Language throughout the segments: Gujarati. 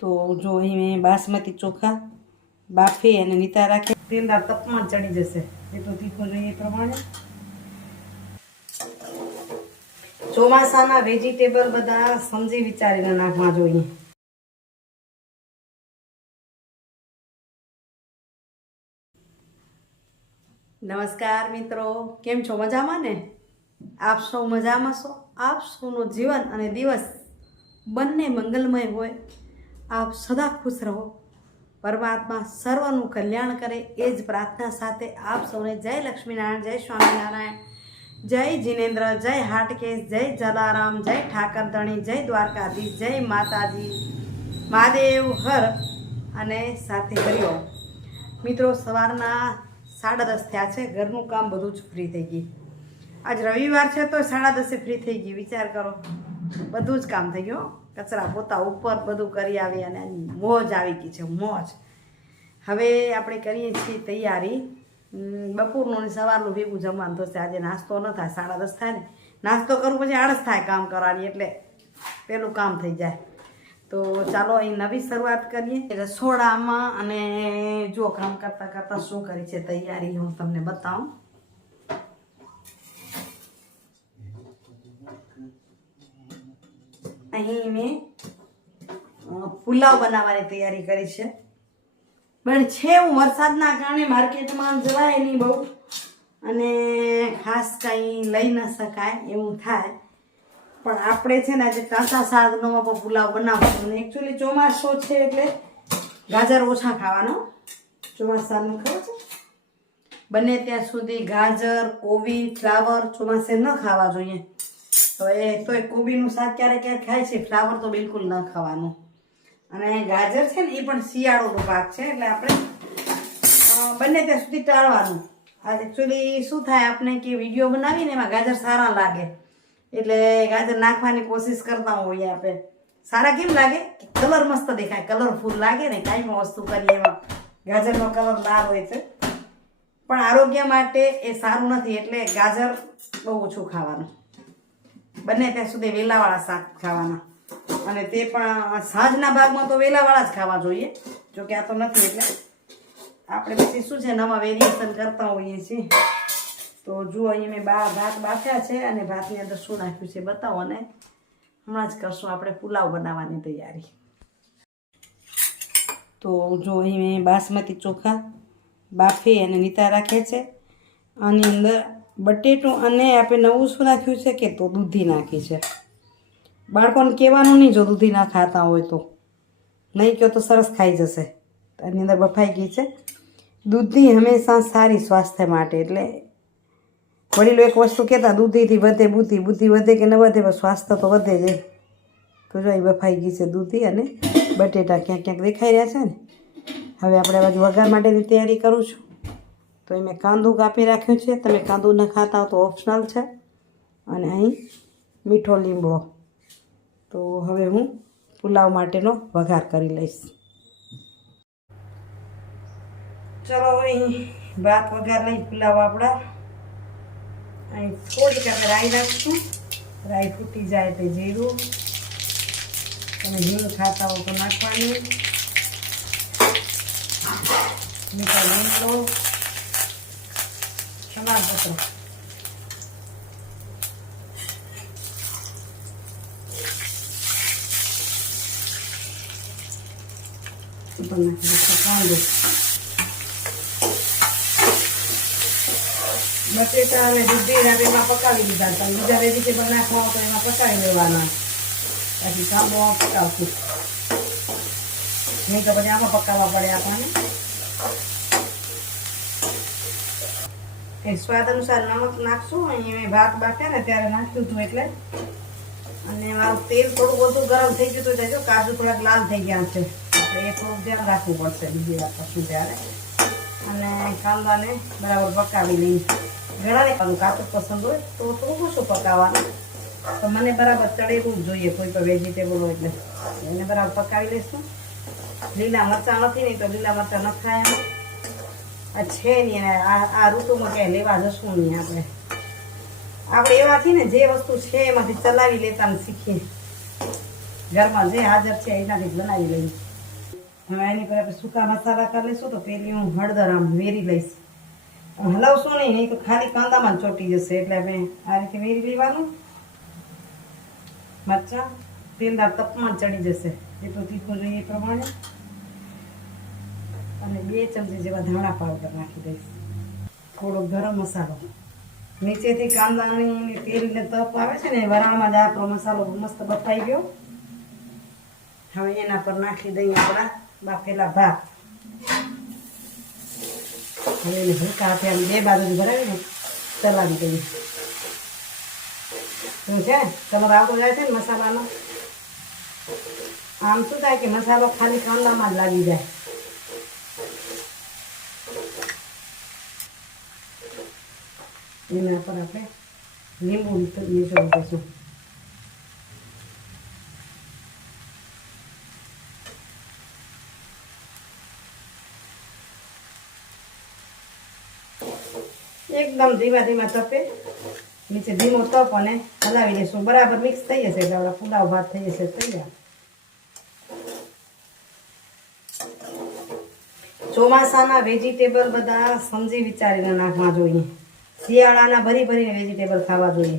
તો જો અહીં મેં બાસમતી ચોખા બાફી અને નીતા રાખી. તેલદાર તપમાં ચડી જશે. એટલું તીખું જોઈએ એ પ્રમાણે. ચોમાસાના વેજીટેબલ બધા સમજી વિચારીને નાખવા જોઈએ. નમસ્કાર મિત્રો, કેમ છો? મજામાં ને? આપ સૌ મજામાં છો? આપ સૌનું જીવન અને દિવસ બંને મંગલમય હોય. આપ સદા ખુશ રહો. પરમાત્મા સર્વનું કલ્યાણ કરે. એ જ પ્રાર્થના સાથે આપ સૌને જય લક્ષ્મીનારાયણ, જય સ્વામિનારાયણ, જય જીનેન્દ્ર, જય હાટકેશ, જય જલારામ, જય ઠાકરધણી, જય દ્વારકાધીશ, જય માતાજી. મહાદેવ, હર. અને સાથે હરિઓમ મિત્રો, સવારના સાડા દસ થયા છે. ઘરનું કામ બધું જ ફ્રી થઈ ગયું. આજ રવિવાર છે તો સાડા દસે ફ્રી થઈ ગઈ વિચાર કરો. બધું જ કામ થઈ ગયું. કચરા પોતા ઉપર બધું કરી આવી અને મોજ આવી ગઈ છે, મોજ. હવે આપણે કરીએ છીએ તૈયારી. બપોરનું અને સવારનું ભેગું જમવાનું થશે. આજે નાસ્તો ન થાય, સાડા દસ થાય ને. નાસ્તો કરું પછી આળસ થાય કામ કરવાની, એટલે પેલું કામ થઈ જાય. તો ચાલો અહીં નવી શરૂઆત કરીએ. રસોડામાં અને જો કામ કરતાં કરતાં શું કરી છે તૈયારી હું તમને બતાવું. અહીં મેં પુલાવ બનાવવાની તૈયારી કરી છે. પણ છે હું વરસાદના કારણે માર્કેટમાં જવાય નહીં બહુ. અને ખાસ કંઈ લઈ ન શકાય એવું થાય. પણ આપણે છે ને આજે કાચા સાધનોમાં પણ પુલાવ બનાવશું. અને એકચ્યુઅલી ચોમાસો છે એટલે ગાજર ઓછા ખાવાનો. ચોમાસાનું ખબર છે? બને ત્યાં સુધી ગાજર, કોબી, ફ્લાવર ચોમાસે ન ખાવા જોઈએ. તો એ તો એ કોબીનું શાક ક્યારેક ક્યારેક ખાય છે, ફ્લાવર તો બિલકુલ ન ખાવાનું. અને ગાજર છે ને, એ પણ શિયાળોનો પાક છે, એટલે આપણે બંને ત્યાં સુધી ટાળવાનું. આ એકચ્યુઅલી શું થાય, આપણે કે વીડિયો બનાવીને એમાં ગાજર સારા લાગે. એટલે ગાજર નાખવાની કોશિશ કરતા હોઈએ આપણે. સારા કેમ લાગે? કલર મસ્ત દેખાય, કલરફુલ લાગે ને, કાંઈ પણ વસ્તુ કરીએ એમાં. ગાજરનો કલર લાલ હોય છે. પણ આરોગ્ય માટે એ સારું નથી, એટલે ગાજર બહુ ઓછું ખાવાનું. બને ત્યાં સુધી વેલાવાળા શાક ખાવાના. અને તે પણ સાંજના ભાગમાં તો વેલાવાળા જ ખાવા જોઈએ. જો કે આ તો નથી એટલે આપણે પછી શું છે, નવા વેરિએશન કરતા હોઈએ છીએ. તો જુઓ અહીં મેં બા ભાત બાફ્યા છે અને ભાતની અંદર શું નાખ્યું છે બતાવો અને હમણાં જ કરશું આપણે પુલાવ બનાવવાની તૈયારી. તો જો અહીં મેં બાસમતી ચોખા બાફી અને નીતા રાખે છે. આની અંદર બટેટું અને આપણે નવું શું નાખ્યું છે કે તો દૂધી નાખી છે. બાળકોને કહેવાનું નહીં જો દૂધી ના ખાતા હોય તો. નહીં કહો તો સરસ ખાઈ જશે. એની અંદર બફાઈ ગઈ છે. દૂધી હંમેશા સારી સ્વાસ્થ્ય માટે એટલે વડીલો એક વસ્તુ કહેતા, દૂધીથી વધે બુદ્ધિ બુદ્ધિ વધે કે ન વધે, પણ સ્વાસ્થ્ય તો વધે જ. તો જો અહીં બફાઈ ગઈ છે દૂધી અને બટેટા ક્યાંક ક્યાંક દેખાઈ રહ્યા છે ને. હવે આપણે બાજુ વઘાર માટેની તૈયારી કરું છું. તો એ મેં કાંદું કાપી રાખ્યું છે. તમે કાંદું ન ખાતા હો તો ઓપ્શનલ છે. અને અહીં મીઠો લીમડો તો હવે હું પુલાવ માટેનો વઘાર કરી લઈશ. ચલો અહીં ભાત વઘાર લઈ પુલાવ આપણા. અહીં થોડીક આપણે રાઈ નાખશું રાઈ ફૂટી જાય એટલે જીરું. તમે જીરું ખાતા હો તો નાખવાનું. મીઠો લીમડો સમાનપત્ર ઉપર નાખી દઈશું કાંદો બટેટા અને દૂધી રાતે એમાં પકાવી દીધા તમે બીજા વેજીટેબલ નાખવા તો એમાં પકાવી લેવાના. પછી કાંદો પકાવશું. નહીં તો પછી આમાં પકાવવા પડે આપણને. એ સ્વાદ અનુસાર નમક નાખશું અહીં ભાત બાફ્યા ને ત્યારે નાખ્યું હતું એટલે. અને મારું તેલ થોડું વધુ ગરમ થઈ ગયું તો જો કાજુ થોડાક લાલ થઈ ગયા છે. એટલે એ થોડુંક ધ્યાન રાખવું પડશે બીજી વાર પછી ત્યારે. અને કાંદાને બરાબર પકાવી લઈ ઘણાને કાંદું કાચું પસંદ હોય તો થોડું ઓછું પકાવવાનું. તો મને બરાબર ચડેલું જોઈએ, કોઈ પણ વેજીટેબલ હોય એટલે. એને બરાબર પકાવી લઈશું. લીલા મરચાં નથી નહીં તો લીલા મરચાં ન ખાય આ છે નહીં, આ ઋતુમાં ક્યાંય લેવા જશું નહીં આપણે. આપણે એવાથી ને જે વસ્તુ છે એમાંથી ચલાવી લેતા ને શીખીએ. ઘરમાં જે હાજર છે એનાથી જ બનાવી લઈએ. હવે એની પર આપણે સૂકા મસાલા કરી લઈશું તો પેલી હું હળદર આમ વેરી લઈશ. હલાવશું નહીં નહીં તો ખાલી કાંદામાં ચોટી જશે. એટલે આપણે આ રીતે વેરી લેવાનું. મરચાં તેલદાર તપમાં ચડી જશે. એટલું તીખું જોઈએ એ પ્રમાણે. અને બે ચમચી જેવા ધાણા પાવડર નાખી દઈશ. થોડો ગરમ મસાલો. નીચેથી કાંદાની તેલને તપ આવે છે ને વરાળમાં જ આપણો મસાલો મસ્ત બફાઈ ગયો. હવે એના પર નાખી દઈએ આપણા બાફેલા ભાત. હવે એને હલકા હાથે આમ બે બાજુ ભરાવીને ચલાવી દઈએ. શું છે? તમારો આવતો જાય છે ને મસાલાનો? આમ શું થાય કે મસાલો ખાલી કાંદામાં જ લાગી જાય? એના પર આપણે લીંબુ નીચોવી દઈશું એકદમ ધીમા ધીમા તપે. નીચે ધીમો તપ અને હલાવી દઈશું બરાબર મિક્સ થઈ જશે એટલે આપણા પુલાવ ભાત થઈ જશે તૈયાર. ચોમાસાના વેજીટેબલ બધા સમજી વિચારીને નાખવા જોઈએ. શિયાળાના ભરી ભરીને વેજીટેબલ ખાવા જોઈએ.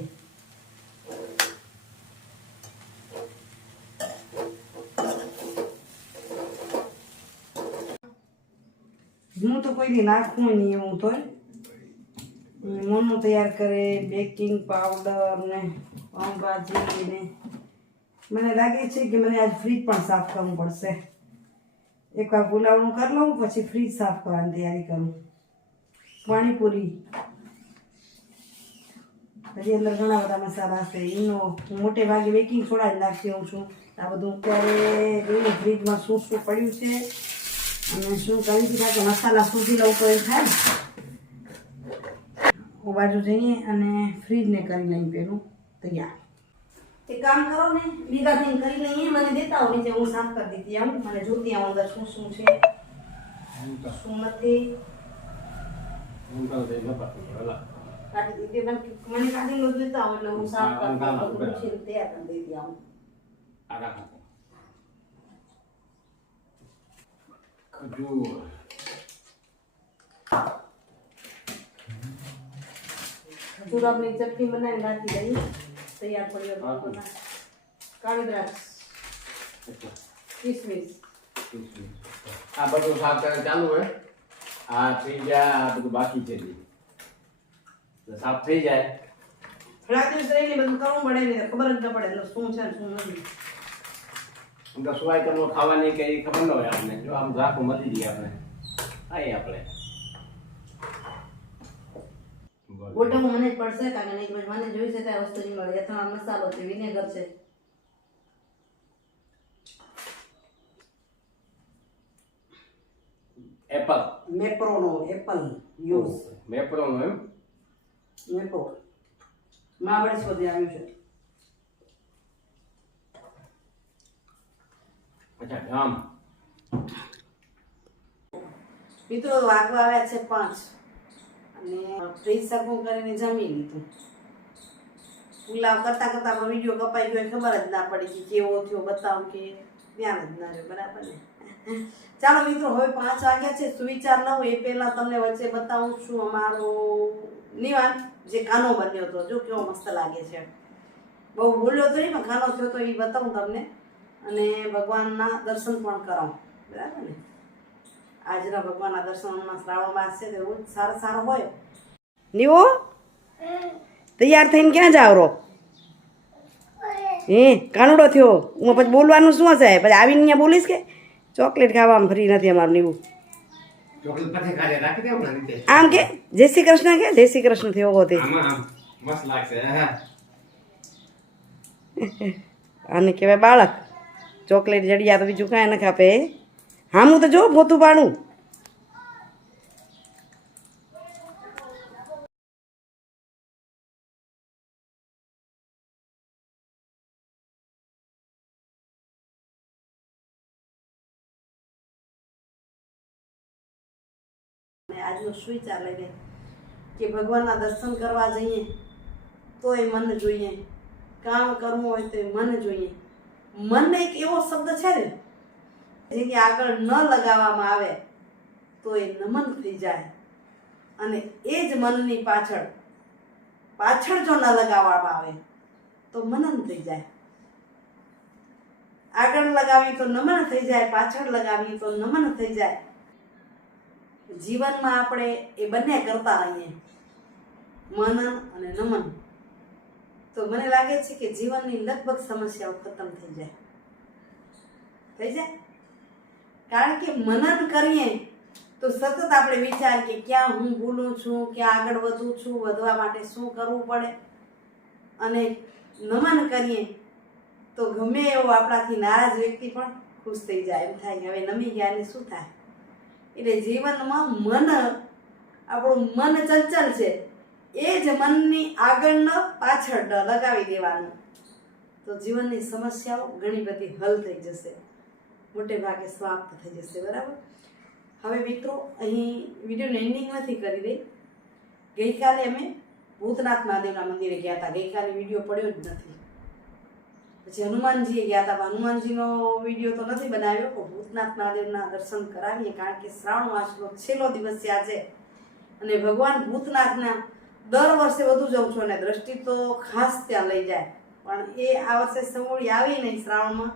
હું તો કોઈ દી નાખું નહીં એવું તો મોનું તૈયાર કરે બેકિંગ પાવડર ને પાઉંભાજી ને. મને લાગે છે કે મને આજ ફ્રીજ પણ સાફ કરવું પડશે. એકવાર પુલાવનું કરી લઉં, પછી ફ્રીજ સાફ કરવાની તૈયારી કરું. પાણીપુરી. હજી અંદર ઘણા બધા મસાલા છે એનો મોટે ભાગે બેકિંગ સોડા જ નાખતી હોઉં છું. આ બધું અત્યારે જોઈએ ફ્રીજમાં શું શું પડ્યું છે અને શું કરી દીધા કે મસાલા સૂજી લઉં તો એ થાય. હું બાજુ જઈએ અને ફ્રીજને કરી લઈ પેલું તૈયાર. એક કામ કરો ને ભેગા થઈને કરી લઈએ. મને દેતા હોય નીચે. હું સાફ કરી દીધી આવું. મને જોતી આવું અંદર શું શું છે. શું નથી. કાઢી દીધી મને મને કાઢી નો દેતા એટલે હું સાફ હા, કરતા આમ બધું. પૂછીને તૈયાર કરી દીધી આવું ખજૂર ગુલાબની ચટણી બનાવીને નાખી દઈએ તૈયાર હા. તો બના કાળી દ્રાક્ષ કિસમિસ આ બધું સાફ ચાલુ હોય આ થઈ આ બધું બાકી છે સાફ થઈ જાય. થોડા દિવસ રહીને બધું કરવું પડે ને ખબર જ ન પડે એટલે શું છે શું નથી. આમ તો શું આઈટમો ખાવાની કે એ ખબર ન હોય આપણે જો આમ ઝાખું મળી જઈએ આપણે. આઈ આપણે. ગોઠવવું મને જ પડશે કારણ કે એક મને જોઈ છે ત્યાં વસ્તુ નહીં મળે. અથવા મસાલો છે વિનેગર છે. એપલ. મેપ્રોનો એપલ યુઝ. મેપ્રોનો એમ? મેપ્રો મહાબળેશ્વરથી આવ્યું છે. અચ્છા ગામ. મિત્રો વાગવા આવ્યા છે પાંચ. અને ફ્રીજ સરખું કરીને જમી લીધું. પુલાવ કરતા કરતા વીડિયો કપાઈ ગયો ખબર જ ના પડી કે કેવો થયો બતાવું કે ધ્યાન જ ના રહ્યો બરાબર ને? ચાલો મિત્રો હવે પાંચ વાગ્યા છે સુવિચાર લઉં એ પહેલા તમને વચ્ચે બતાવું છું અમારો નિવાન જે કાનો બન્યો હતો જો કેવો મસ્ત લાગે છે. બહુ ભૂલ્યો તો નહીં ખાનો થયો તો એ બતાવું તમને. અને ભગવાનના દર્શન પણ કરાવું. બરાબર ને? આજના ભગવાનના દર્શનમાં શ્રાવણ માસ છે તો એવું સારા સારો હોય. નીવો? તૈયાર થઈને ક્યાં જાવ રો હે, કાનુડો થયો. હું પછી બોલવાનું શું હશે? પછી આવીને અહીંયા બોલીશ કે? ચોકલેટ ખાવામાં ફ્રી નથી અમારું નીવું. આમ કે જય શ્રી કૃષ્ણ કે જય શ્રી કૃષ્ણ થયો હોતે આમાં આમ મસ્ત લાગશે હા આને કહેવાય બાળક. ચોકલેટ જડિયા તો બીજું કાંઈ ન ખાપે. હા હું તો જો પોતું પાડું. આજનો ચાલે લઈને કે ભગવાનના દર્શન કરવા જઈએ તો એ મન જોઈએ. કામ કરવું હોય તો એ મન જોઈએ. મન એક એવો શબ્દ છે ને જેની આગળ ન લગાવવામાં આવે તો એ નમન થઈ જાય. અને એ જ મનની પાછળ પાછળ જો ન લગાવવામાં આવે, તો મનન થઈ જાય. આગળ લગાવી તો નમન થઈ જાય, પાછળ લગાવી તો નમન થઈ જાય. જીવનમાં આપણે એ બંને કરતા રહીએ. મનન અને નમન તો મને લાગે છે કે જીવનની લગભગ સમસ્યાઓ ખતમ થઈ જાય. થઈ જાય? કારણ કે મનન કરીએ તો સતત આપણે વિચાર કે ક્યાં હું ભૂલું છું, ક્યાં આગળ વધું છું, વધવા માટે શું કરવું પડે? અને નમન કરીએ તો ગમે એવો આપણાથી નારાજ વ્યક્તિ પણ ખુશ થઈ જાય. એમ થાય કે હવે નમી ગયા ને શું થાય? એટલે જીવનમાં મન, આપણું મન ચંચલ છે, એ જ મનની આગળ પાછળ લગાવી દેવાનું. તો જીવનની સમસ્યાઓ ઘણી બધી હલ થઈ જશે. મોટે ભાગે સમાપ્ત થઈ જશે, બરાબર? હવે મિત્રો, અહીં વિડીયોને એન્ડિંગ નથી કરી રહી. ગઈકાલે અમે ભૂતનાથ મહાદેવના મંદિરે ગયા હતા. ગઈકાલે વીડિયો પડ્યો જ નથી. પછી હનુમાનજીએ ગયા હતા. હનુમાનજીનો વીડિયો તો નથી બનાવ્યો. પણ ભૂતનાથ મહાદેવના દર્શન કરાવીએ કારણ કે શ્રાવણ માસનો છેલ્લો દિવસ છે આજે. અને ભગવાન ભૂતનાથના દર વર્ષે વધુ જાઉં છું અને દ્રષ્ટિ તો ખાસ ત્યાં લઈ જાય. પણ એ આ વર્ષે સમોળી આવી નહીં શ્રાવણમાં.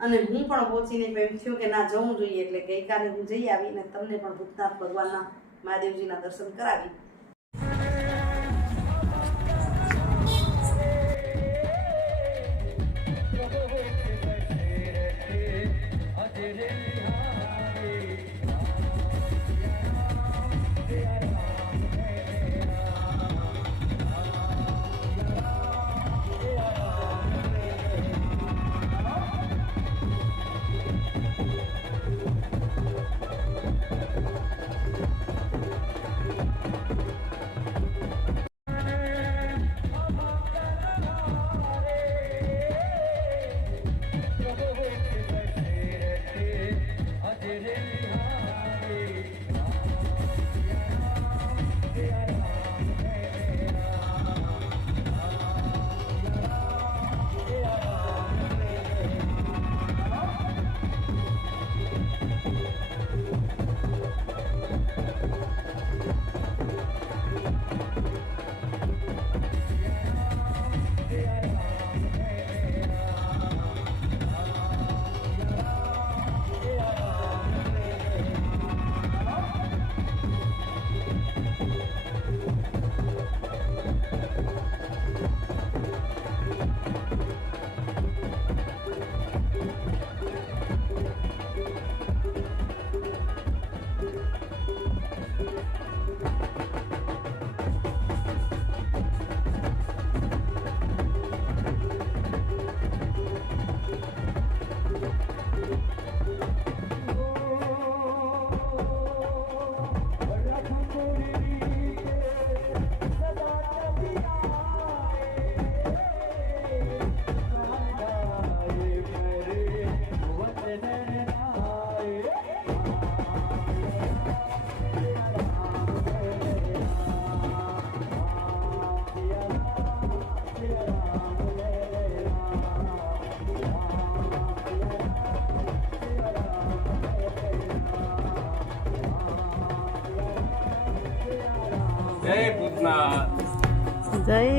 અને હું પણ પહોંચીને એમ થયું કે ના, જવું જોઈએ. એટલે ગઈકાલે હું જઈ આવી અને તમને પણ ભૂતનાથ ભગવાનના મહાદેવજીના દર્શન કરાવી. જય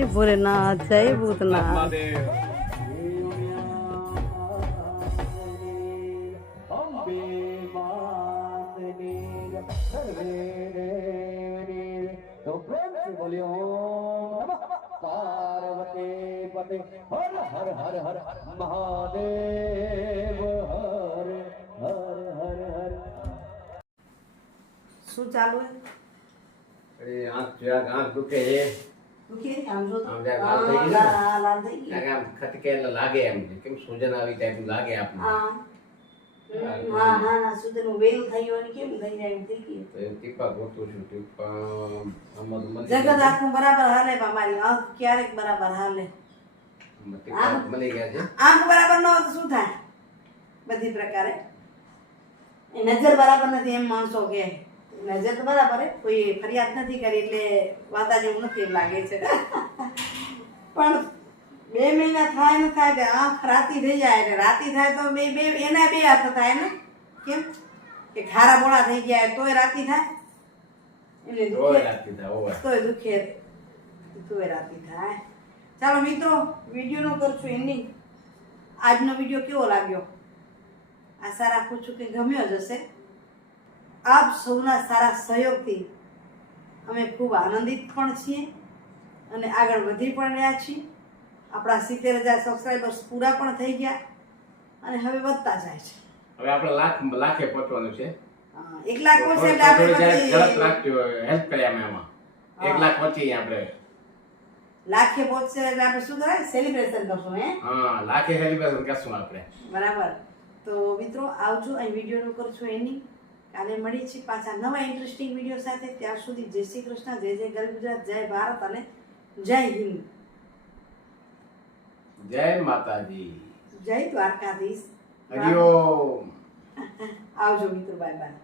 જય ભોલેનાથ જય ભૂતનાથ મહાદેવ અંબે માતની સર્વે દેવની તો પ્રેમથી બોલ્યો નમઃ પાર્વતી પતે હર હર હર હર મહાદેવ હર હર હર હર શું ચાલુ અરે હે આંખ જરાક આંખ દુખે છે. લાગે એમ કેમ સૂજન આવી ટાઈપનું લાગે આપણને હા. હા વેલ થયું હોય ને કેમ થઈ જાય એમ થઈ ગયું. તો ટીપા ગોતું છું ટીપા જગત આખું બરાબર હાલે મારી આંખ ક્યારેક બરાબર હાલે. છે. મળી ગયા છે? આંખ બરાબર ન હોય તો શું થાય? બધી પ્રકારે. એ નજર બરાબર નથી એમ માણસો કે નજર તો બરાબર કોઈ ફરિયાદ નથી કરી એટલે વાતા જેવું નથી એવું લાગે છે. પણ બે મહિના થાય ને થાય કે આંખ રાતી થઈ જાય એટલે રાતી થાય તો બે બે એના બે હાથ થાય ને? કેમ? કે ખારા બોળા થઈ ગયા તોય રાતી થાય? એટલે ઓય દુખે? તોય દુખે? તોય રાતી થાય. ચાલો મિત્રો વિડીયોનું કરશું એની આજનો વીડિયો કેવો લાગ્યો? આશા રાખું છું કે ગમ્યો જ હશે. આપ સૌના સારા સહયોગથી અમે ખૂબ આનંદિત પણ છીએ અને આગળ વધી પણ રહ્યા છીએ. આપણા સિત્તેર હજાર સબસ્ક્રાઈબર્સ પૂરા પણ થઈ ગયા અને હવે વધતા જાય છે. હવે આપણે લાખ લાખે પહોંચવાનું છે. એક લાખ પહોંચે એટલે આપણે હેલ્પ કરીએ અમે એમાં. એક લાખ પહોંચીએ આપણે. લાખે પહોંચશે એટલે આપણે શું કરાય સેલિબ્રેશન કરશું હે? હા લાખે સેલિબ્રેશન કરશું આપણે. બરાબર. તો મિત્રો આવજો અહીં વિડીયોનું કરશું એની કાલે મળી છીએ પાછા નવા ઇન્ટરેસ્ટિંગ વીડિયો સાથે. ત્યાર સુધી જય શ્રી કૃષ્ણ જય જય ગરવી ગુજરાત જય ભારત અને જય હિન્દ. જય માતાજી. જય દ્વારકાધીશ. હરિઓમ આવજો મિત્રો બાય બાય